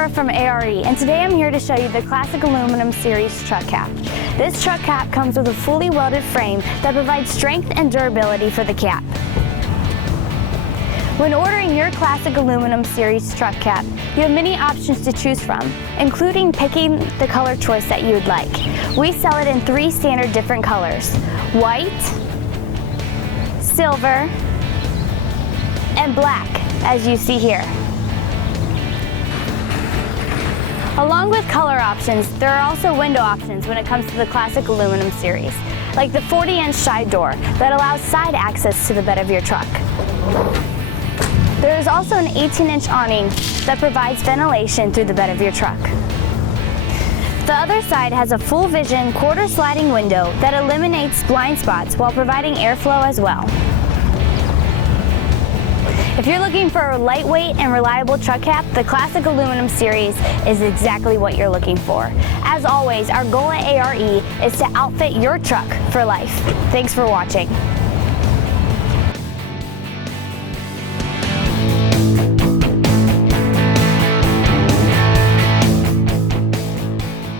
Sarah from A.R.E, and today I'm here to show you the Classic Aluminum Series truck cap. This truck cap comes with a fully welded frame that provides strength and durability for the cap. When ordering your Classic Aluminum Series truck cap, you have many options to choose from, including picking the color choice that you would like. We sell it in 3 standard different colors: white, silver, and black, as you see here. Along with color options, there are also window options when it comes to the Classic Aluminum Series, like the 40-inch side door that allows side access to the bed of your truck. There is also an 18-inch awning that provides ventilation through the bed of your truck. The other side has a full vision quarter sliding window that eliminates blind spots while providing airflow as well. If you're looking for a lightweight and reliable truck cap, the Classic Aluminum Series is exactly what you're looking for. As always, our goal at A.R.E is to outfit your truck for life. Thanks for watching.